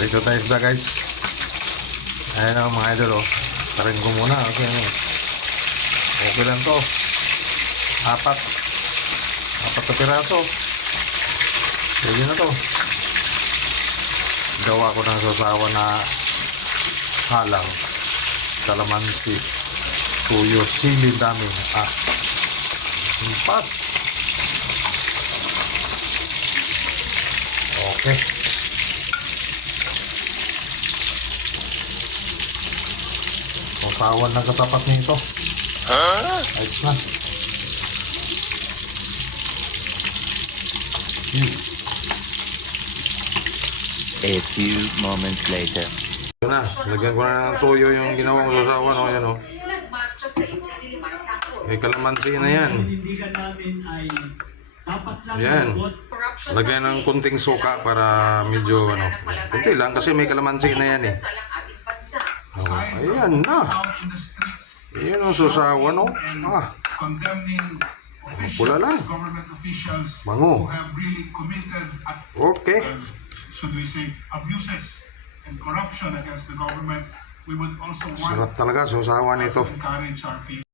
Prito tayo isda guys. Ayan o mga idol o. Tarin ko muna. Okay, okay lang to. Apat na piraso. Pwede na to. Gawa ko ng sasawa na halang. Kalamansi. Tuyo. Sili dami. Impas. Okay. Patawan na katapat nito. Ayos na. A few moments later. Ito na. Lagyan ko na ng tuyo yung ginawang sasawa. No? Yan, oh. May kalamansi na yan. Yan. Lagyan ng kunting suka para medyo ano. Kunti lang kasi may kalamansi na yan eh. Oh, ayan na. Ayan ang sasawa no. Pula lang. Bango. Okay. Should we say abuses and corruption against the government, we would also want Sarap talaga sasawa nito. to encourage our people.